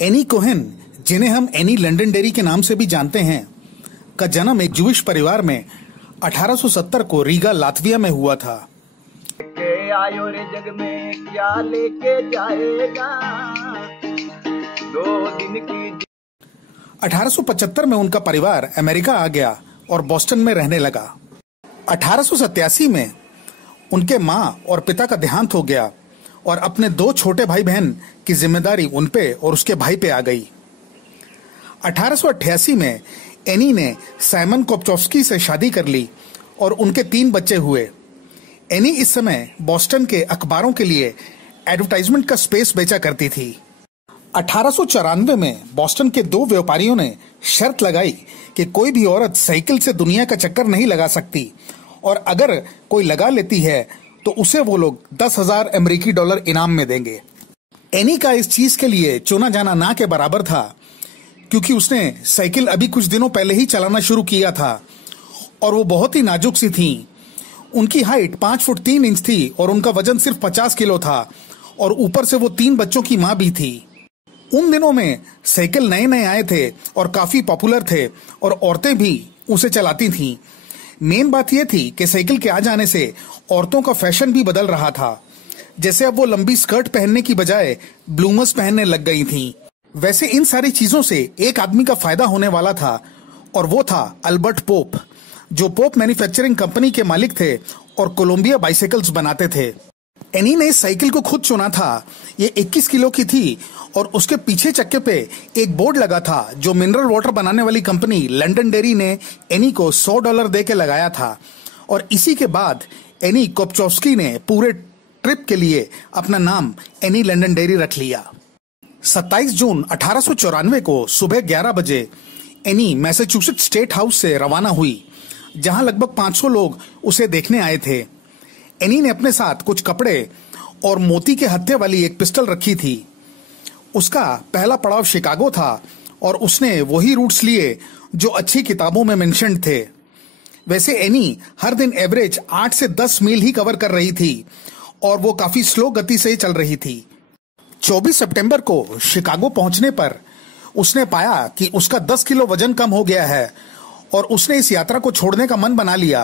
Any Cohen, जिन्हें हम any लंडनडेरी के नाम से भी जानते हैं, का जन्म एक जूइश परिवार में 1870 को रीगा, लातविया में हुआ था। आयो रे जग में क्या लेके जाएगा, 2 दिन की। 1875 में उनका परिवार अमेरिका आ गया और बॉस्टन में रहने लगा। 1887 में उनके माँ और पिता का देहांत हो गया और अपने 2 छोटे भाई बहन की जिम्मेदारी उन पे और उसके भाई पे आ गई। 1888 में एनी ने साइमन कोपचोफ्स्की से शादी कर ली और उनके 3 बच्चे हुए। एनी इस समय बॉस्टन के अखबारों के लिए एडवर्टाइजमेंट का स्पेस बेचा करती थी। 1894 में बॉस्टन के 2 व्यापारियों ने शर्त लगाई कि कोई भी औरत साइकिल से दुनिया का चक्कर नहीं लगा सकती और अगर कोई लगा लेती है तो उसे वो लोग 10,000 अमेरिकी डॉलर इनाम में देंगे। एनी का इस चीज के लिए चुना जाना ना के बराबर था, क्योंकि उसने साइकिल अभी कुछ दिनों पहले ही चलाना शुरू किया था और वो बहुत ही नाजुक सी थी। उनकी हाइट 5 फुट 3 इंच थी और उनका वजन सिर्फ 50 किलो था और ऊपर से वो 3 बच्चों की माँ भी थी। उन दिनों में साइकिल नए नए आए थे और काफी पॉपुलर थे और औरतें भी उसे चलाती थीं। मेन बात यह थी कि साइकिल के आ जाने से औरतों का फैशन भी बदल रहा था। जैसे अब वो लंबी स्कर्ट पहनने की बजाय ब्लूमर्स पहनने लग गई थीं। वैसे इन सारी चीजों से एक आदमी का फायदा होने वाला था और वो था अल्बर्ट पोप, जो पोप मैन्युफैक्चरिंग कंपनी के मालिक थे और कोलंबिया बाइसाइकिल्स बनाते थे। एनी ने इस साइकिल को खुद चुना था। ये 21 किलो की थी और उसके पीछे चक्के पे एक बोर्ड लगा था जो मिनरल वाटर बनाने वाली कंपनी लंडनडेरी ने एनी को $100 दे के लगाया था। और इसी के बाद एनी कोपचोफ्स्की ने पूरे ट्रिप के लिए अपना नाम एनी लंडनडेरी रख लिया। 27 जून 1894 को सुबह 11 बजे एनी मैसाचुसेट्स स्टेट हाउस से रवाना हुई, जहां लगभग 500 लोग उसे देखने आए थे। एनी ने अपने साथ कुछ कपड़े और मोती के हत्थे वाली एक पिस्टल रखी थी। उसका पहला पड़ाव शिकागो था और उसने वही रूट्स लिए जो अच्छी किताबों में मेंशन्ड थे। वैसे एनी हर दिन एवरेज 8 से 10 मील ही कवर कर रही थी और वो काफी स्लो गति से चल रही थी। 24 सितंबर को शिकागो पहुंचने पर उसने पाया कि उसका 10 किलो वजन कम हो गया है और उसने इस यात्रा को छोड़ने का मन बना लिया,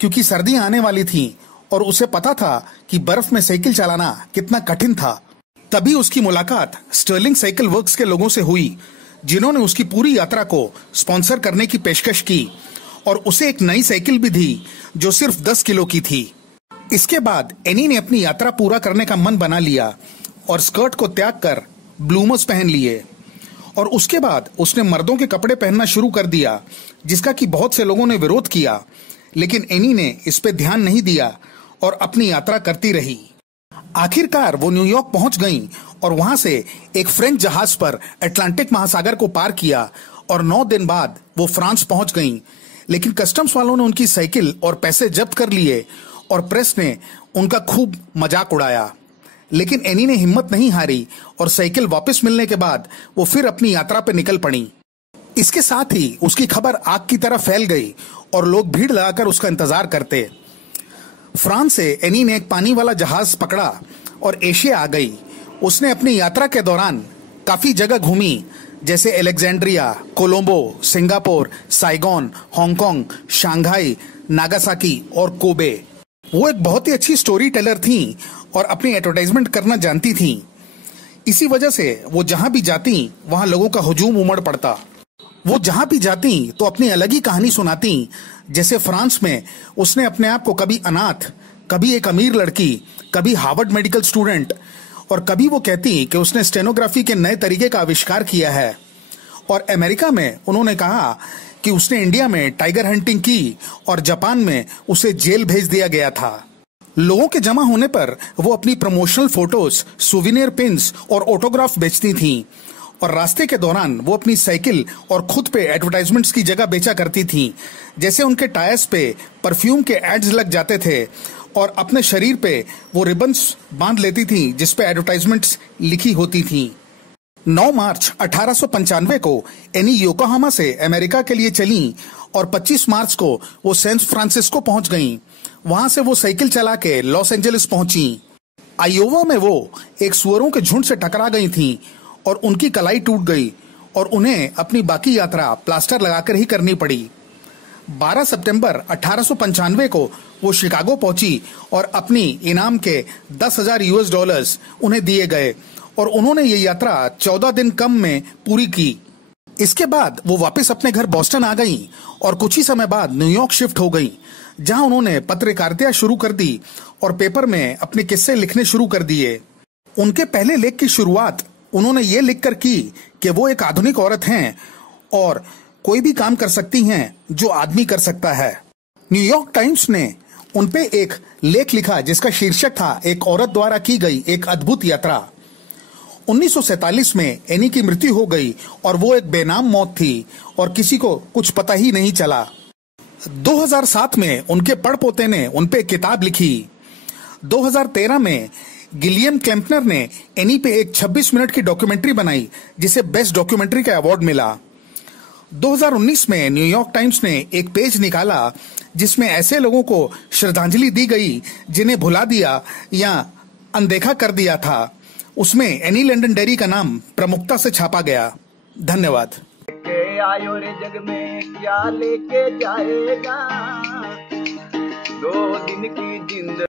क्योंकि सर्दियां आने वाली थीं और उसे पता था कि बर्फ में साइकिल चलाना कितना कठिन था। तभी उसकी मुलाकात स्टर्लिंग साइकिल वर्क्स के लोगों से हुई, जिन्होंने उसकी पूरी यात्रा को स्पॉन्सर करने की पेशकश की और उसे एक नई साइकिल भी दी जो सिर्फ 10 किलो की थी। इसके बाद एनी ने अपनी यात्रा पूरा करने का मन बना लिया और स्कर्ट को त्याग कर ब्लूमर्स पहन लिए और उसके बाद उसने मर्दों के कपड़े पहनना शुरू कर दिया, जिसका कि बहुत से लोगों ने विरोध किया, लेकिन एनी ने इस पे ध्यान नहीं दिया और अपनी यात्रा करती रही। आखिरकार वो न्यूयॉर्क पहुंच गई और वहां से एक फ्रेंच जहाज पर अटलांटिक महासागर को पार किया और 9 दिन बाद वो फ्रांस पहुंच गई। लेकिन कस्टम्स वालों ने उनकी साइकिल और पैसे जब्त कर लिए और प्रेस ने उनका खूब मजाक उड़ाया। लेकिन एनी ने हिम्मत नहीं हारी और साइकिल वापस मिलने के बाद वो फिर अपनी यात्रा पर निकल पड़ी। इसके साथ ही उसकी खबर आग की तरह फैल गई और लोग भीड़ लगाकर उसका इंतजार करते। फ्रांस से एनी ने एक पानी वाला जहाज पकड़ा और एशिया आ गई। उसने अपनी यात्रा के दौरान काफी जगह घूमी, जैसे Alexandria, Colombo, Singapore, Saigon, Hong Kong, Shanghai, Nagasaki और कोबे। वो एक बहुत ही अच्छी स्टोरी टेलर थी और अपनी एडवर्टाइजमेंट करना जानती थी। इसी वजह से वो जहां भी जाती वहां लोगों का हुजूम उमड़ पड़ता। वो जहां भी जाती तो अपनी अलग ही कहानी सुनाती। जैसे फ्रांस में उसने अपने आप को कभी अनाथ, कभी एक अमीर लड़की, कभी हार्वर्ड मेडिकल स्टूडेंट और कभी वो कहती कि उसने स्टेनोग्राफी के नए तरीके का आविष्कार किया है। और अमेरिका में उन्होंने कहा कि उसने इंडिया में टाइगर हंटिंग की और जापान में उसे जेल भेज दिया गया था। लोगों के जमा होने पर वो अपनी प्रमोशनल फोटोज, सुविनियर पिन्स और ऑटोग्राफ बेचती थीं और रास्ते के दौरान वो अपनी साइकिल और खुद पे एडवर्टाइजमेंट्स की जगह बेचा करती थीं। जैसे उनके टायर्स पे परफ्यूम के एड्स लग जाते थे और अपने शरीर पे वो रिबन्स बांध लेती थीं जिसपे एडवर्टाइजमेंट्स लिखी होती थीं। 9 मार्च 1895 को एनी योकोहामा से अमेरिका के लिए चली और 25 मार्च को वो सैन फ्रांसिस्को पहुंच गईं। वहां से वो साइकिल चला के लॉस एंजलिस पहुंची। आयोवा में वो एक सुअरों के झुंड से टकरा गई थीं और उनकी कलाई टूट गई और उन्हें अपनी बाकी यात्रा प्लास्टर लगाकर ही करनी पड़ी। 12 सितंबर 1895 को वो शिकागो पहुंची और अपनी इनाम के $10,000 उन्हें दिए गए और उन्होंने ये यात्रा 14 दिन कम में पूरी की। इसके बाद वो वापस अपने घर बॉस्टन आ गईं और कुछ ही समय बाद न्यूयॉर्क शिफ्ट हो गईं, जहां उन्होंने पत्रकारिता शुरू कर दी और पेपर में अपने किस्से लिखने शुरू कर दिए। उनके पहले लेख की शुरुआत उन्होंने ये लिखकर की कि वो एक आधुनिक औरत हैं और कोई भी काम कर सकती हैं जो आदमी कर सकता है। न्यूयॉर्क टाइम्स ने उनपे एक लेख लिखा जिसका शीर्षक था एक औरत द्वारा की गई एक अद्भुत यात्रा। 1947 में एनी की मृत्यु हो गई और वो एक बेनाम मौत थी और किसी को कुछ पता ही नहीं चला। 2007 में उनके पड़पोते ने उनपे एक किताब लिखी। 2013 में गिलियम क्लेम्पनर ने एनी पे एक 26 मिनट की डॉक्यूमेंट्री बनाई जिसे बेस्ट डॉक्यूमेंट्री का अवार्ड मिला। 2019 में न्यूयॉर्क टाइम्स ने एक पेज निकाला जिसमें ऐसे लोगों को श्रद्धांजलि दी गई जिन्हें भुला दिया या अनदेखा कर दिया था। उसमें एनी लंडन डेयरी का नाम प्रमुखता से छापा गया। धन्यवाद। के आयो रे जग में क्या लेके जाएगा, 2 दिन की जिंदगी।